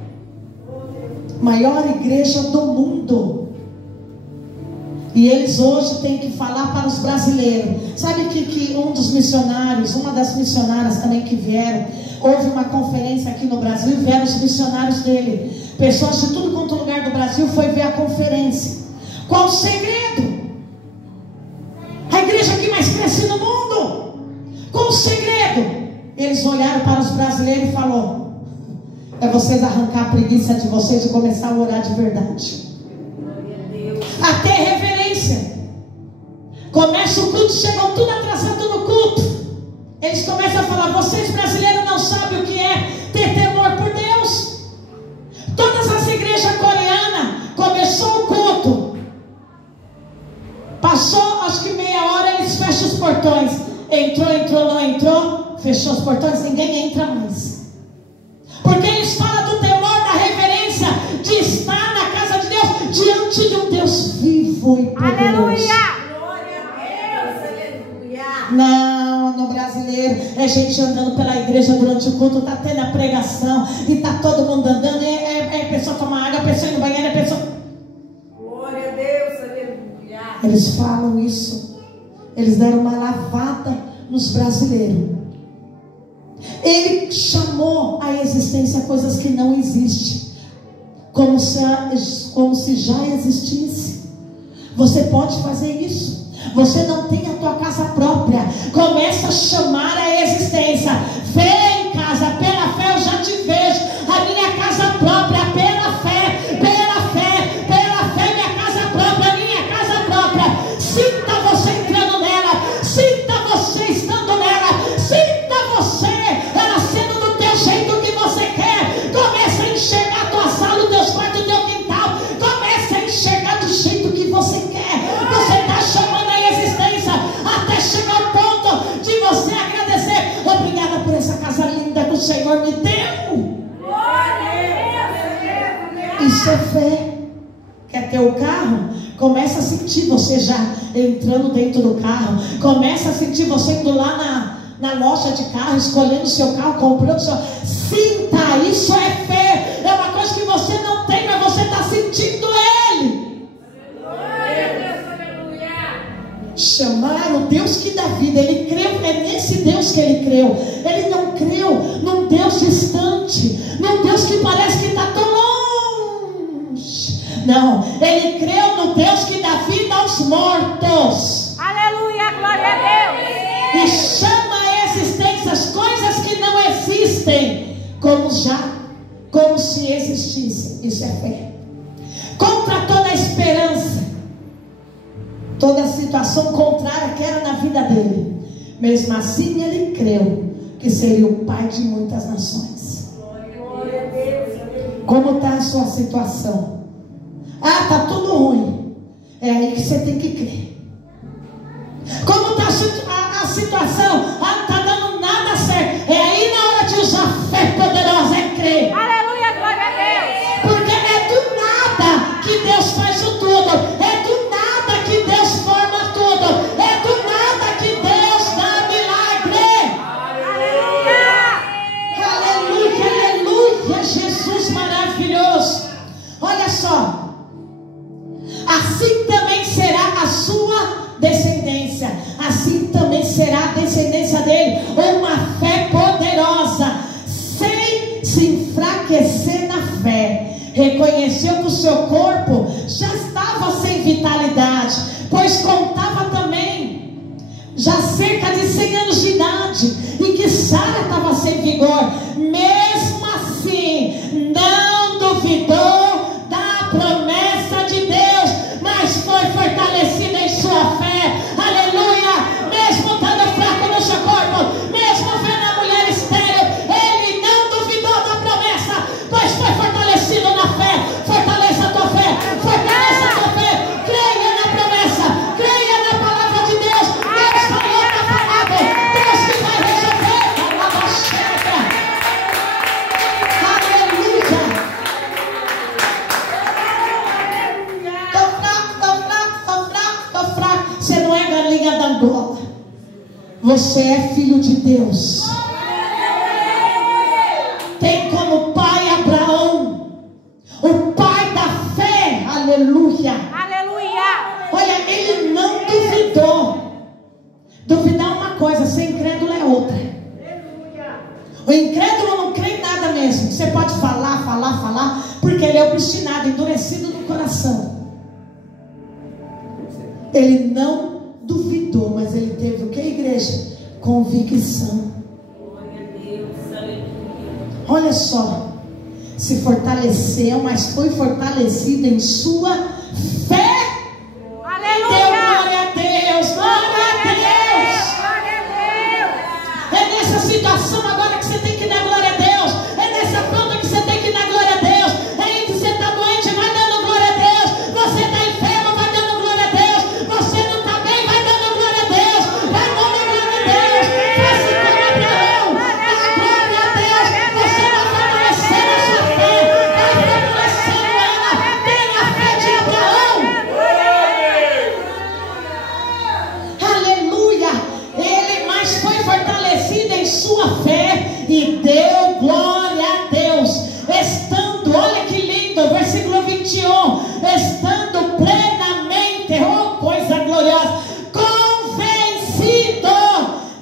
Maior igreja do mundo. E eles hoje têm que falar para os brasileiros. Sabe que um dos missionários, uma das missionárias também que vieram, houve uma conferência aqui no Brasil, vieram os missionários dele. Pessoas de tudo quanto lugar do Brasil foi ver a conferência. Qual o segredo? A igreja que mais cresce no mundo. Qual o segredo? Eles olharam para os brasileiros e falaram: é vocês arrancar a preguiça de vocês e começar a orar de verdade. Até reverência. Começa o culto, chegam tudo atrasado no culto. Eles começam a falar: vocês brasileiros não sabem o que é ter temor por Deus. Todas as igrejas coreanas, começou o culto, passou acho que meia hora, eles fecham os portões. Entrou, não entrou, fechou os portões, ninguém entra mais. Porque eles falam do temor, da reverência, de estar na casa de Deus, diante de um Deus vivo e poderoso. Aleluia. Glória a Deus, aleluia. Não, no brasileiro é gente andando pela igreja durante o culto, está tendo a pregação e está todo mundo andando, a pessoa toma água, a pessoa ir no banheiro, a pessoa... Glória a Deus, aleluia. Eles falam isso. Eles deram uma lavada nos brasileiros. Ele chamou à existência coisas que não existem, como se já existisse. Você pode fazer isso. Você não tem a tua casa própria, começa a chamar a existência. Vem em casa, pela fé eu já te vejo. A minha casa própria, pela fé, minha casa própria, minha casa própria. Sinta você entrando nela, sinta você estando nela, sinta você ela sendo do teu jeito que você quer. Começa a enxergar a tua sala, o teu quarto, o teu quintal. Começa a enxergar do jeito que você quer. Você está chamando a existência até chegar ao ponto de você agradecer. Obrigada por essa casa linda que o Senhor me deu. Glória a Deus. Isso é fé. Quer ter o carro? Começa a sentir você já entrando dentro do carro. Começa a sentir você indo lá na loja de carro, escolhendo o seu carro, comprando o seu... Sinta, isso é fé. É uma coisa que você não tem, mas você está sentindo ele. Glória a Deus, aleluia. Chamar o Deus que dá vida. Ele creu, é nesse Deus que ele creu. Ele não creu num Deus distante, num Deus que parece que está tão longe. Não, ele creu no Deus que dá vida aos mortos. Aleluia, glória a Deus. E chama a existência as coisas que não existem como se existissem. Isso é fé. Contra toda a esperança, toda a situação contrária que era na vida dele, mesmo assim ele creu que seria o pai de muitas nações. Glória a Deus. Como está a sua situação? Ah, está tudo ruim. É aí que você tem que crer. Como está a situação? Ah, não está dando nada certo. É aí na hora de usar fé poderosa, é crer. Aleluia, glória a Deus. Porque é do nada que Deus faz o tudo. É do nada que Deus forma tudo. É do nada que Deus dá milagre. Aleluia. Aleluia, aleluia. Jesus maravilhoso. Olha só. Assim também será a sua descendência. Assim também seu corpo já estava sem vitalidade, pois contava também já cerca de 100 anos de idade, e que Sara estava sem vigor. Mesmo assim, não duvidou da promessa de Deus, mas foi fortalecida em sua fé. Aleluia! Mesmo estando fraco no seu corpo, mesmo vendo a mulher estéril, ele não duvidou da promessa, pois foi fortalecido na fé. Fortaleça a tua fé, fortaleça a tua fé, creia na promessa, creia na palavra de Deus. Deus falou, está falado, Deus que vai resolver. Palavra chega. Aleluia. Tô fraco. Você não é galinha da Angola, você é filho de Deus. Tem como pai Abraão, o pai da fé. Aleluia. Aleluia. Olha, ele não duvidou. Duvidar é uma coisa, ser incrédulo é outra. O incrédulo não crê em nada mesmo. Você pode falar, porque ele é obstinado, endurecido no coração. Ele não duvidou, mas ele teve o que, igreja? Convicção. Olha só, se fortaleceu, mas foi fortalecido em sua fé. Aleluia. Deu glória a Deus, glória a Deus. Glória a Deus. É nessa situação agora que você tem que dar glória a Deus. É nessa pronta que você tem que dar glória a Deus. É aí que você está doente, vai dando glória a Deus. Você está enfermo, vai dando glória a Deus. Você não está bem, vai dando glória a Deus. Vai dando glória a Deus. Faça como Abraão, dá glória a Deus. Você vai fortalecendo a sua fé, vai fortalecendo ela. Tenha a fé de Abraão. Aleluia. Ele mais foi fortalecido em sua fé e deu glória a Deus, estando, olha que lindo, versículo 21, estando plenamente, oh coisa gloriosa, convencido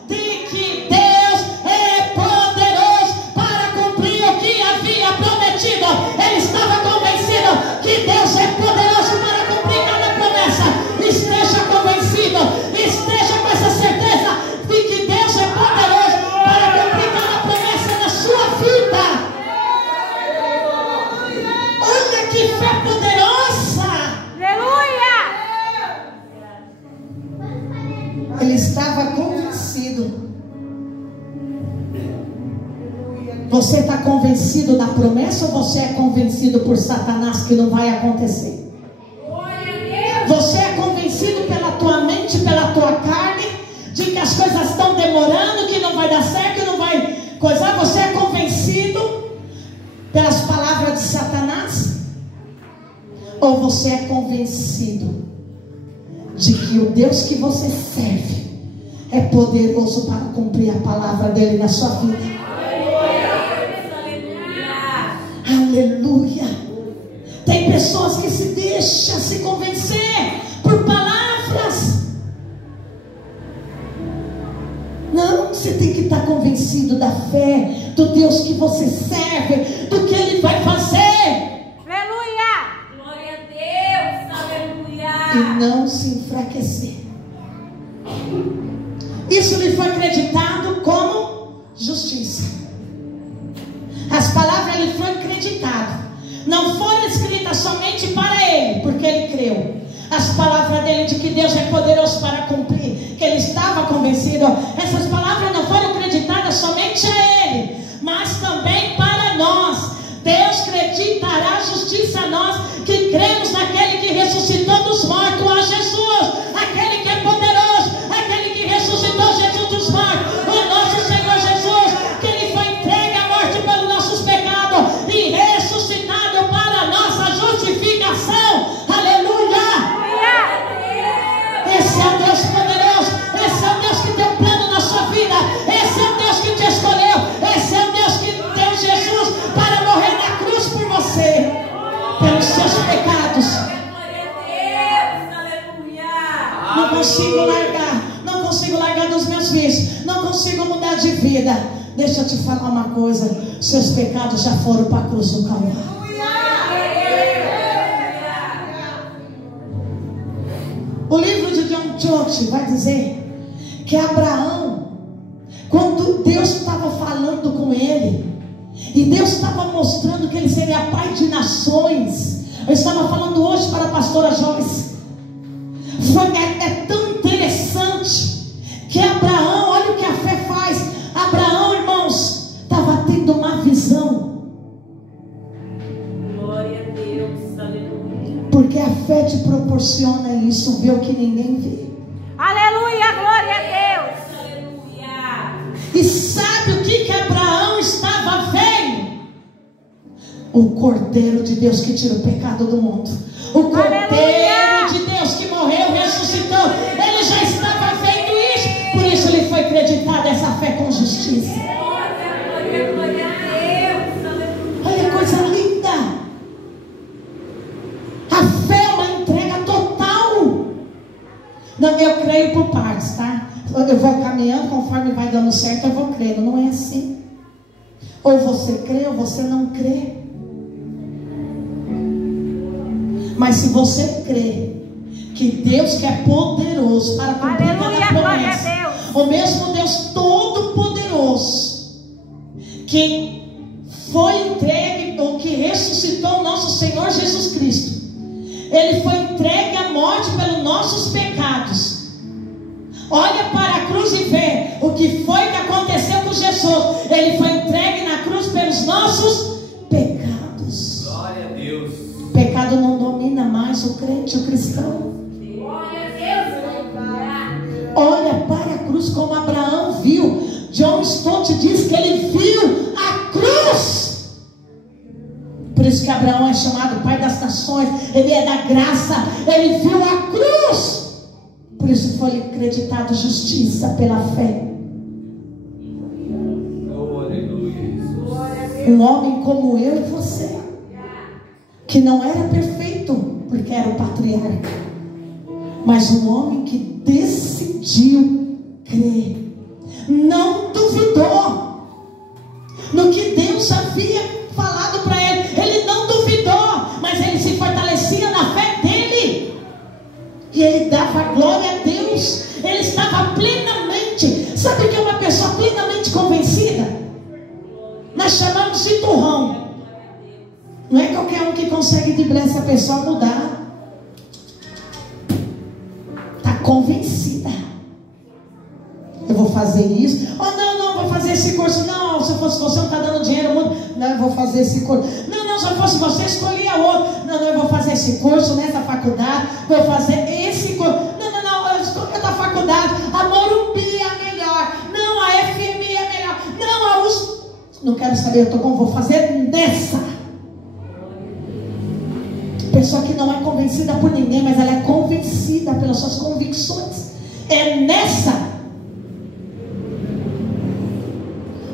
de que Deus é poderoso para cumprir o que havia prometido. Ele estava convencido que Deus é poderoso para cumprir cada promessa. Esteja convencido, esteja com essa certeza de que Deus é poderoso para cumprir cada promessa na sua vida. Olha que fé poderosa. Aleluia. Ele estava convencido. Você está convencido da promessa ou você é convencido por Satanás que não vai acontecer? Você é convencido pela tua mente, pela tua carne, de que as coisas estão demorando, que não vai dar certo, que não vai coisar? Você é convencido pelas palavras de Satanás? Ou você é convencido de que o Deus que você serve é poderoso para cumprir a palavra dele na sua vida? Aleluia. Tem pessoas que se deixam se convencer por palavras. Não, você tem que estar convencido da fé, do Deus que você serve, do que Ele vai fazer. Aleluia. Glória a Deus, aleluia. E não se enfraquecer. Isso lhe foi acreditado como justiça. As palavras lhe foram acreditadas. Não foram escritas somente para ele, porque ele creu. As palavras dele de que Deus é poderoso para cumprir, que ele estava convencido. Essas palavras não foram acreditadas somente a ele, mas também para nós. Deus acreditará justiça a nós que cremos naquele que ressuscitou dos mortos, a Jesus, aquele que é poderoso, aquele que ressuscitou Jesus dos mortos, o nosso Senhor Jesus, que ele foi entregue à morte pelos nossos pecados e ressuscitado para a nossa justificação. Aleluia! Esse é o Deus poderoso, esse é o Deus que tem um plano na sua vida, esse é o Deus que te escolheu, esse é o Deus que deu Jesus para morrer na cruz por você, pelos seus pecados. Não consigo largar dos meus vícios, não consigo mudar de vida. Deixa eu te falar uma coisa: seus pecados já foram para a cruz do Calvário. O livro de John Stott vai dizer que Abraão, quando Deus estava falando com ele, e Deus estava mostrando que ele seria pai de nações. Eu estava falando hoje para a pastora Joyce. É tão interessante que Abraão, olha o que a fé faz. Abraão, irmãos, estava tendo uma visão. Glória a Deus, aleluia. Porque a fé te proporciona isso, ver o que ninguém vê. Aleluia, glória a Deus. Aleluia. E sabe o que Abraão estava vendo? O Cordeiro de Deus que tira o pecado do mundo. O Cordeiro de Deus que morreu, ressuscitou. Ele já estava vendo isso. Por isso ele foi acreditado essa fé com justiça. Glória, glória a Deus. Aleluia. Olha que coisa linda. A fé é uma entrega total. Não, eu creio por partes, tá? Eu vou caminhando, conforme vai dando certo, eu vou crendo. Não é assim. Ou você crê ou você não crê. Mas se você crê que Deus que é poderoso para cumprir cada promessa, o mesmo Deus todo-poderoso que foi entregue, ou que ressuscitou o nosso Senhor Jesus Cristo, ele foi entregue à morte pelos nossos pecados. Olha para a cruz e vê o que foi que aconteceu com Jesus. Ele foi entregue na cruz pelos nossos pecados. Glória a Deus. O pecado não domina mais o crente, o cristão. Glória a Deus. Olha para a cruz como Abraão viu. John Stott diz que ele viu a cruz. Por isso que Abraão é chamado pai das nações. Ele é da graça. Ele viu a cruz. Por isso foi acreditado justiça pela fé. Um homem como eu e você, que não era perfeito, porque era o patriarca, mas um homem que decidiu crer, não duvidou no que Deus havia falado para ele. Ele não duvidou, mas ele se fortalecia na fé dele, e ele dava glória a Deus. Ele estava plenamente, sabe o que é uma pessoa plenamente convencida? Nós chamamos de turrão. Não é qualquer um que consegue driblar essa pessoa a mudar. Está convencida. Eu vou fazer isso. Oh, não, vou fazer esse curso. Não, se eu fosse você, não está dando dinheiro. Não, eu vou fazer esse curso. Não, se eu fosse você, escolhia outro. Não, eu vou fazer esse curso nessa faculdade. Vou fazer esse curso. Não, eu escolhi da faculdade. A Morumbi é melhor. Não, a FMI é melhor. Não, a USP. Não quero saber, vou fazer nessa. Pessoa que não é convencida por ninguém, mas ela é convencida pelas suas convicções. É nessa.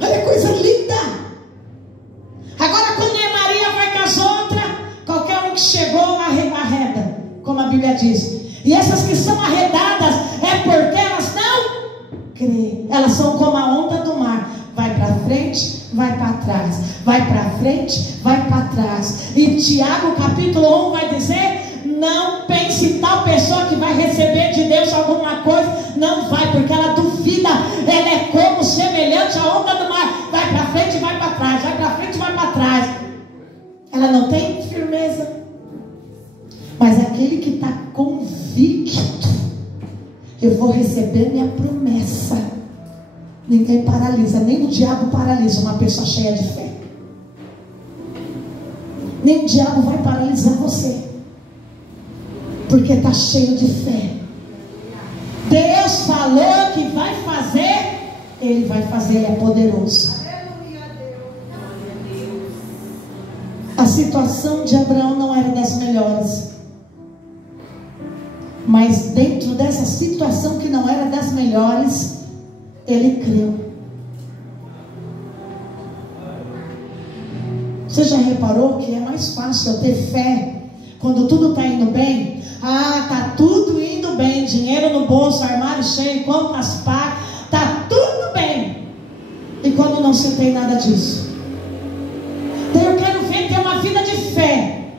Olha que coisa linda. Agora quando é Maria vai com as outras, qualquer um que chegou arreda, como a Bíblia diz. E essas que são arredadas é porque elas não creem. Elas são como a onda do mar. Vai para frente, vai para trás. Vai para frente, vai para trás. E Tiago capítulo 1 vai dizer: não pense tal pessoa que vai receber de Deus alguma coisa. Não vai, porque ela duvida. Ela é como semelhante à onda do mar. Vai para frente, vai para trás. Vai para frente, vai para trás. Ela não tem firmeza. Mas aquele que está convicto: eu vou receber minha promessa. Ninguém paralisa, nem o diabo paralisa uma pessoa cheia de fé. Nem o diabo vai paralisar você, porque está cheio de fé. Deus falou que vai fazer, Ele vai fazer, Ele é poderoso. A situação de Abraão não era das melhores, mas dentro dessa situação que não era das melhores, ele creu. Você já reparou que é mais fácil eu ter fé quando tudo está indo bem? Está tudo indo bem, dinheiro no bolso, armário cheio, contas pagas, está tudo bem. E quando não se tem nada disso? Então eu quero ver ter uma vida de fé.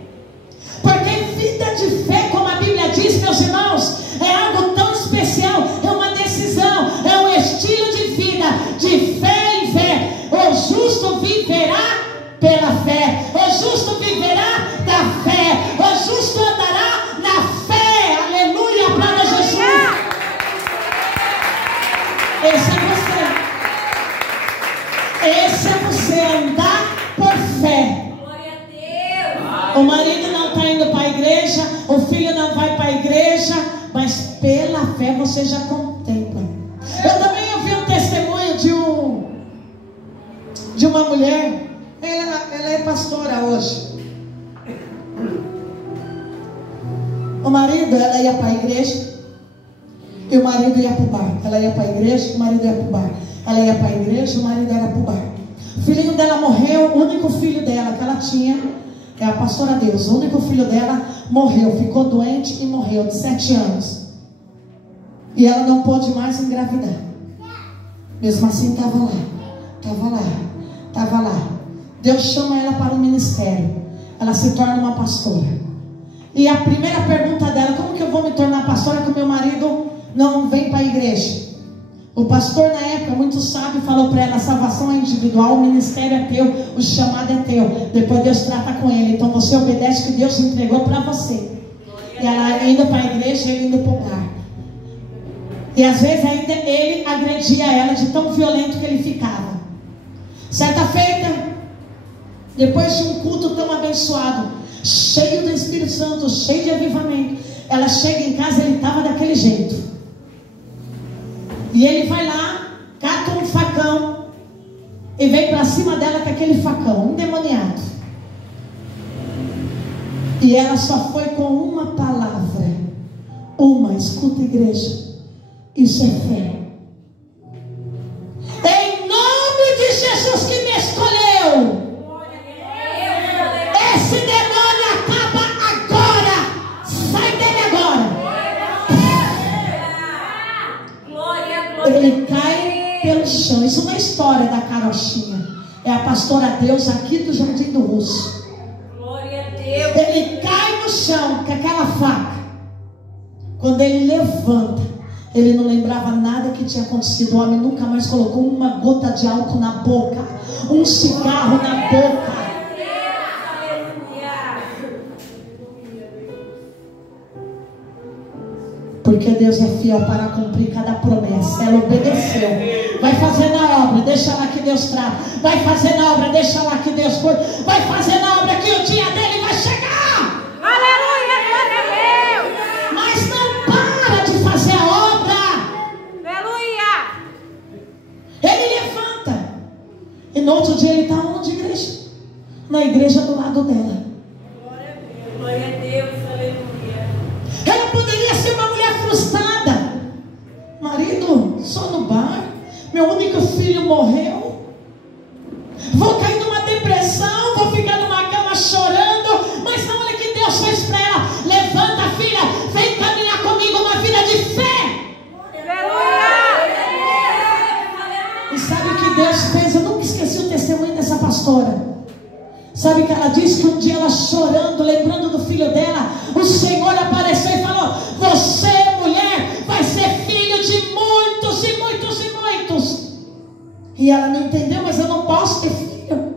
Porque vida de fé, como a Bíblia diz, meus irmãos, é de fé em fé. O justo viverá pela fé. O justo viverá da fé. O justo andará na fé. Aleluia, para Jesus. Esse é você andar por fé. Glória a Deus. O marido não está indo para a igreja, o filho não vai para a igreja, mas pela fé você já contempla. Eu também ouvi um testemunho de uma mulher. Ela é pastora hoje. O marido, ela ia para a igreja e o marido ia para o bar. Ela ia para a igreja e o marido ia para o bar. Ela ia para a igreja e o marido era para o bar. O filhinho dela morreu, o único filho dela que ela tinha, é a pastora Deus, o único filho dela morreu, ficou doente e morreu de 7 anos. E ela não pôde mais engravidar. Mesmo assim estava lá. Deus chama ela para o ministério. Ela se torna uma pastora. E a primeira pergunta dela: como que eu vou me tornar pastora que o meu marido não vem para a igreja? O pastor na época, muito sábio, falou para ela: a salvação é individual, o ministério é teu, o chamado é teu, depois Deus trata com ele. Então você obedece o que Deus entregou para você. E ela indo para a igreja, ele indo para o bar. E às vezes ainda ele agredia ela de tão violento que ele ficava. Certa feita, depois de um culto tão abençoado, cheio do Espírito Santo, cheio de avivamento, ela chega em casa e ele estava daquele jeito. E ele vai lá, cata um facão e vem para cima dela com aquele facão, endemoniado. E ela só foi com uma palavra. Escuta, igreja, isso é fé. Em nome de Jesus que me escolheu, esse demônio acaba agora. Sai dele agora. Ele cai pelo chão. Isso não é história da carochinha. É a pastora Deus aqui do Jardim do Russo. Glória a Deus. Ele cai no chão com aquela faca. Quando ele levanta, ele não lembrava nada que tinha acontecido. O homem nunca mais colocou uma gota de álcool na boca, um cigarro na boca. Porque Deus é fiel para cumprir cada promessa. Ela obedeceu. Vai fazer na obra, deixa lá que Deus trata. Vai fazer na obra, deixa lá que Deus cuida. Vai fazer na obra que o dia dele vai chegar. Aleluia, glória a Deus. Mas não para de fazer a obra. Aleluia. Ele levanta. E no outro dia ele está onde, igreja? Na igreja do lado dela. Glória a Deus, aleluia. Ela poderia ser uma mulher frustrada. Marido, só no bar. Meu único filho morreu. Vou cair numa depressão. Vou ficar numa cama chorando. Mas não, olha que Deus fez para ela. Levanta, filha. Vem caminhar comigo uma vida de fé. Aleluia. E sabe o que Deus fez? Eu nunca esqueci o testemunho dessa pastora. Sabe que ela disse que um dia ela chorando, lembrando do filho dela, o Senhor apareceu e falou: você, mulher, vai ser filho de muitos e muitos e muitos. E ela não entendeu: mas eu não posso ter filho.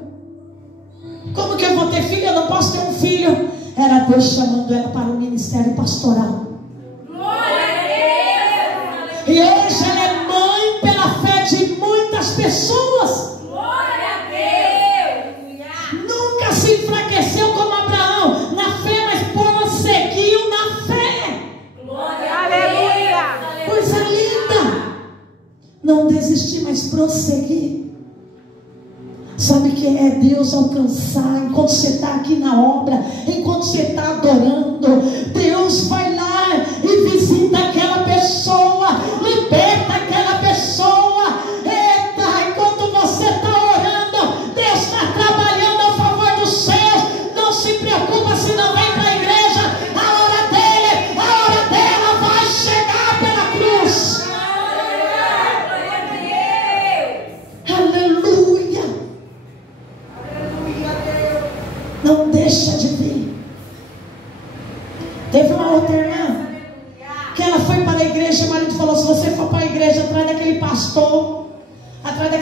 Como que eu vou ter filho? Eu não posso ter um filho. Era Deus chamando ela para o ministério pastoral. Glória a Deus. E hoje ela é mãe pela fé de muitas pessoas. Nunca se enfraqueceu como Abraão na fé, mas prosseguiu na fé. Glória Aleluia. Coisa linda. Não desistir, mas prosseguir. Sabe que é Deus alcançar enquanto você está aqui na obra, enquanto você está adorando. Deus vai lá e visita aquela pessoa, liberta aquela pessoa. Eita, enquanto você está orando, Deus está trabalhando a favor dos seus. Não se preocupa se não vem para a igreja. A hora dele, a hora dela vai chegar pela cruz. Aleluia. Não deixa de vir.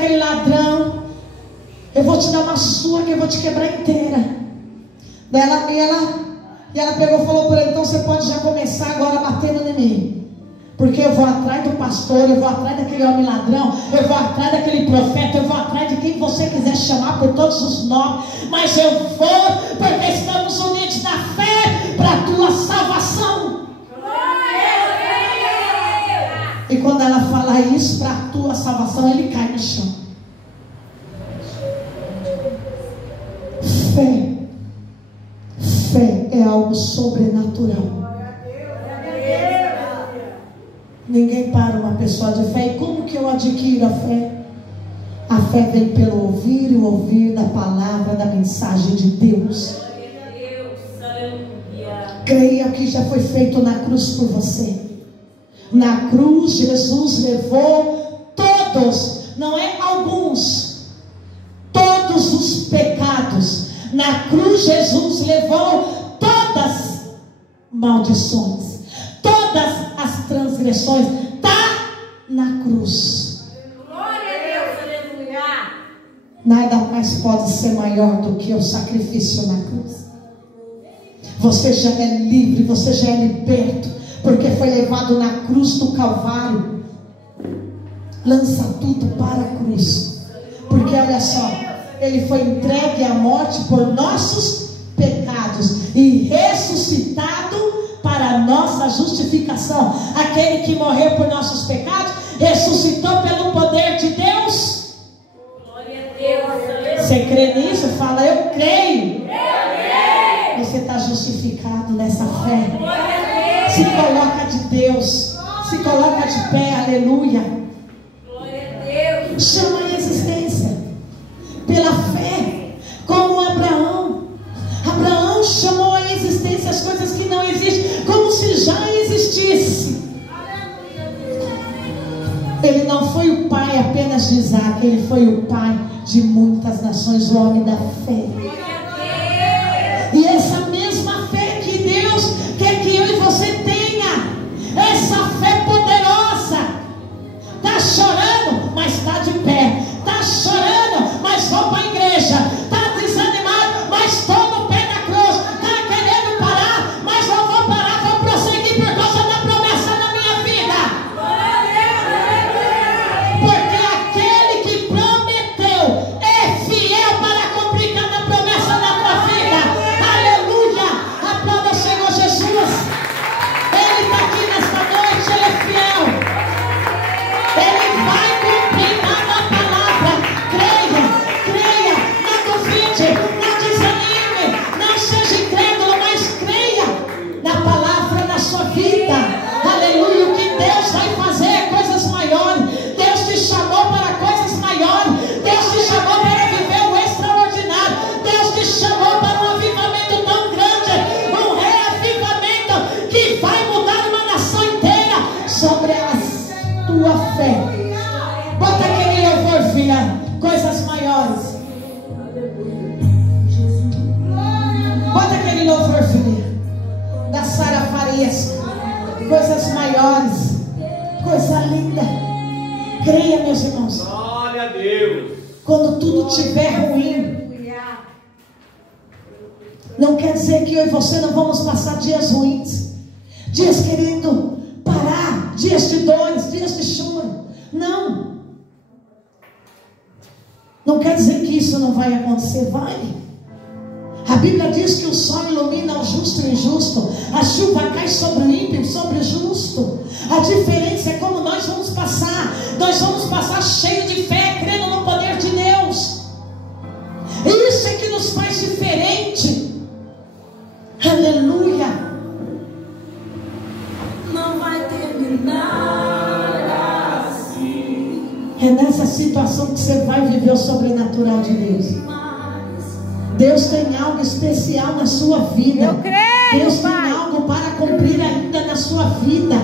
aquele ladrão, eu vou te dar uma surra que eu vou te quebrar inteira. E ela pegou e falou para ele: então você pode já começar agora batendo em mim, porque eu vou atrás do pastor, eu vou atrás daquele homem ladrão, eu vou atrás daquele profeta, eu vou atrás de quem você quiser chamar por todos os nomes, mas eu vou, porque estamos unidos na fé para a tua salvação. E quando ela fala isso, para a tua salvação, ele cai no chão. Fé é algo sobrenatural. Ninguém para uma pessoa de fé. E como que eu adquiro a fé? A fé vem pelo ouvir e ouvir da palavra, da mensagem de Deus. Creia o que já foi feito na cruz por você. Na cruz Jesus levou todos, não é alguns, todos os pecados. Na cruz Jesus levou todas as maldições, todas as transgressões. Está na cruz. Glória a Deus, aleluia. Nada mais pode ser maior do que o sacrifício na cruz. Você já é livre, você já é liberto, porque foi levado na cruz do Calvário. Lança tudo para a cruz, porque olha só, ele foi entregue à morte por nossos pecados e ressuscitado para a nossa justificação. Aquele que morreu por nossos pecados ressuscitou pelo poder de Deus. Glória a Deus. Você crê nisso? Fala: eu creio. Você está justificado nessa fé. Se coloca de Deus, se coloca de pé, aleluia. Glória a Deus. Chama a existência pela fé, como Abraão. Abraão chamou a existência as coisas que não existem, como se já existisse. Ele não foi o pai apenas de Isaac, ele foi o pai de muitas nações, o homem da fé. E essa mesma fé que Deus quer que eu e você tenha, essa fé poderosa. Está chorando, mas está de pé. Está chorando, mas vou para a igreja. Está desanimado, mas estou no pé da cruz. Está querendo parar, mas não vou parar, vou prosseguir por causa da promessa na minha vida. Porque aquele que prometeu é fiel para cumprir cada promessa na tua vida. Aleluia! Aplauda o Senhor Jesus. Ele está aqui nesta noite, ele é fiel. Ele vai cumprir cada palavra. Creia, não duvide, não desanime, não seja incrédulo, mas creia na palavra da sua vida. Aleluia! O que Deus vai fazer é coisas maiores. Deus te chamou para coisas maiores. Deus te chamou para viver o extraordinário. Deus te chamou para um avivamento tão grande, um reavivamento que vai mudar uma nação inteira sobre a tua fé. Bota aquele louvor, filha. Coisas maiores. Bota aquele louvor, filha, da Sara Farias. Coisas maiores. Coisa linda. Creia, meus irmãos. Glória a Deus. Quando tudo estiver ruim, não quer dizer que eu e você não vamos passar dias ruins, dias querendo parar, dias de dores, dias de choro. Não quer dizer que isso não vai acontecer. Vai. A Bíblia diz que o sol ilumina o justo e o injusto, a chuva cai sobre o ímpio e sobre o justo. A diferença é como nós vamos passar. Nós vamos passar cheio de fé, crendo no poder de Deus. Isso é que nos faz diferente. Aleluia. Não vai terminar assim. É nessa situação que você vai viver o sobrenatural de Deus. Deus tem algo especial na sua vida. Eu creio, Deus tem Pai. algo para cumprir ainda na sua vida.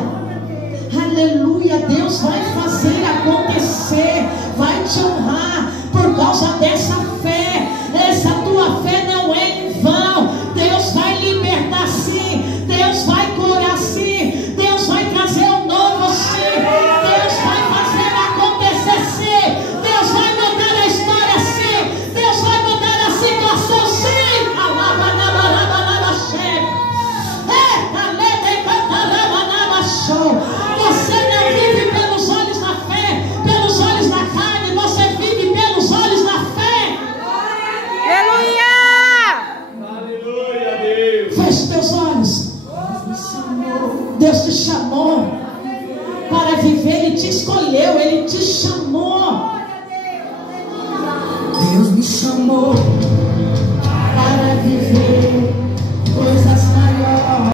Aleluia. Deus vai fazer acontecer, vai te honrar por causa dessa fé. Essa tua fé não é em vão. Deus vai libertar sim. Deus vai curar sim. Deus vai trazer um novo sim. Deus vai fazer acontecer sim. Deus vai chamou